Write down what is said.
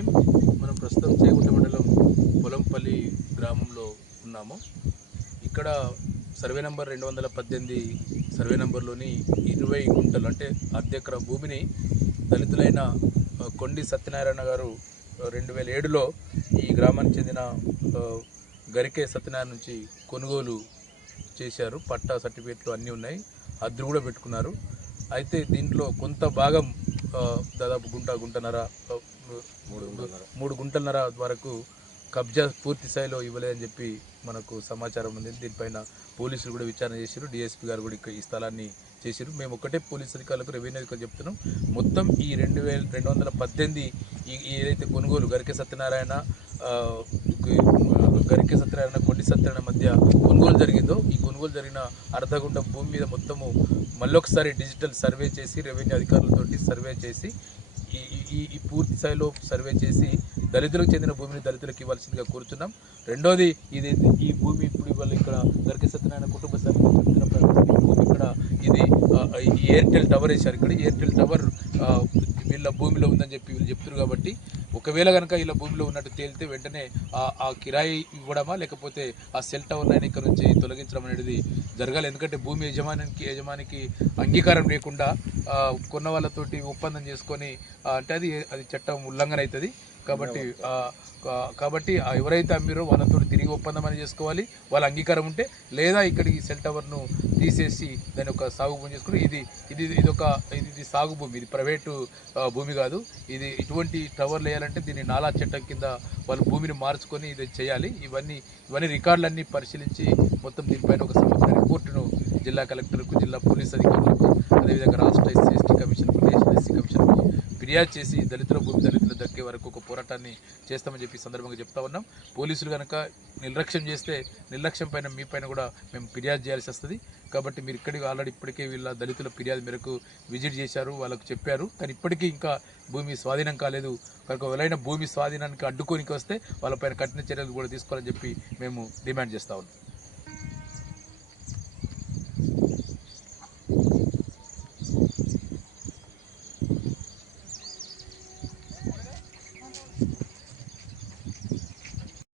అండి మనం ప్రస్తుతం చేగుంట మండలం పొలంపల్లి గ్రామంలో ఉన్నాము. ఇక్కడ సర్వే నెంబర్ రెండు వందల పద్దెనిమిది సర్వే నెంబర్లోని ఇరవై గుంటలు అంటే అర్ధెకర భూమిని దళితులైన కొండి సత్యనారాయణ గారు రెండు వేల ఏడులో ఈ గ్రామానికి చెందిన గరికే సత్యనారాయణ నుంచి కొనుగోలు చేశారు. పట్టా సర్టిఫికేట్లు అన్నీ ఉన్నాయి. అద్దరు కూడా పెట్టుకున్నారు. అయితే దీంట్లో కొంత భాగం దాదాపు గుంట గుంటనర మూడు గుంటలన్నర. వరకు కబ్జా పూర్తి స్థాయిలో ఇవ్వలేదని చెప్పి మనకు సమాచారం ఉంది. దీనిపైన పోలీసులు కూడా విచారణ చేశారు. డిఎస్పీ గారు కూడా ఈ స్థలాన్ని చేశారు. మేము ఒకటే పోలీస్ అధికారులకు రెవెన్యూ అధికారులు చెప్తున్నాం. మొత్తం ఈ రెండు వేల రెండు వందల పద్దెనిమిది ఈ ఏదైతే కొనుగోలు గరికె సత్యనారాయణ గరికె సత్యనారాయణ కొండి సత్యనారాయణ మధ్య కొనుగోలు జరిగిందో ఈ కొనుగోలు జరిగిన అర్ధగుంట భూమి మీద మొత్తము మళ్ళొకసారి డిజిటల్ సర్వే చేసి రెవెన్యూ అధికారులతోటి సర్వే చేసి ఈ ఈ పూర్తి స్థాయిలో సర్వే చేసి దళితులకు చెందిన భూమిని దళితులకు ఇవ్వాల్సిందిగా కోరుతున్నాం రెండోది ఇది ఈ భూమి ఇప్పుడు ఇవాళ ఇక్కడ దొరికే సత్యనారాయణ కుటుంబ సభ్యులు చెప్తున్న ప్రకారం ఈ భూమి ఇక్కడ ఇది ఆ, ఈ ఎయిర్టెల్ టవర్ వేశారు. ఇక్కడ ఎయిర్టెల్ టవర్ వీళ్ళ భూమిలో ఉందని చెప్పి వీళ్ళు చెప్తున్నారు కాబట్టి ఒకవేళ కనుక వీళ్ళ భూమిలో ఉన్నట్టు తేలితే వెంటనే ఆ కిరాయి ఇవ్వడమా లేకపోతే ఆ సెల్ టవర్ లైన్ ఇక్కడ నుంచి తొలగించడం అనేది జరగాలి. ఎందుకంటే భూమి యజమానికి యజమానికి అంగీకారం లేకుండా కొన్న వాళ్ళతోటి ఒప్పందం చేసుకొని అంటే అది అది చట్టం ఉల్లంఘన అవుతుంది. కాబట్టి కాబట్టి ఎవరైతే అమ్మిరో వాళ్ళతో తిరిగి ఒప్పందం అని చేసుకోవాలి. వాళ్ళ అంగీకారం ఉంటే లేదా ఇక్కడికి సెల్ టవర్ను తీసేసి దాని యొక్క సాగు భూమి చేసుకుని ఇది ఇది ఇది ఒక ఇది సాగు భూమి. ఇది ప్రైవేటు భూమి కాదు. ఇది ఇటువంటి టవర్లు వేయాలంటే దీన్ని నాలా చట్టం కింద వాళ్ళు భూమిని మార్చుకొని ఇది చేయాలి. ఇవన్నీ ఇవన్నీ రికార్డులన్నీ పరిశీలించి మొత్తం దీనిపైన ఒక సమగ్ర రిపోర్టును జిల్లా కలెక్టర్కు జిల్లా పోలీస్ అధికారులకు అదేవిధంగా రాష్ట్ర SC ST commission national SC కమిషన్కు ఫిర్యాదు చేసి దళితుల భూమి దళితులు దక్కే వరకు ఒక పోరాటాన్ని చేస్తామని చెప్పి సందర్భంగా చెప్తా ఉన్నాం. పోలీసులు కనుక నిర్లక్ష్యం చేస్తే నిర్లక్ష్యం పైన మీ పైన కూడా మేము ఫిర్యాదు చేయాల్సి వస్తుంది. కాబట్టి మీరు ఇక్కడికి ఆల్రెడీ ఇప్పటికే వీళ్ళ దళితుల ఫిర్యాదు మేరకు విజిట్ చేశారు వాళ్ళకు చెప్పారు. కానీ ఇప్పటికీ ఇంకా భూమి స్వాధీనం కాలేదు. కనుక ఎవరైనా భూమి స్వాధీనానికి అడ్డుకోనికి వస్తే వాళ్ళపైన కఠిన చర్యలు కూడా తీసుకోవాలని చెప్పి మేము డిమాండ్ చేస్తా ఉన్నాం.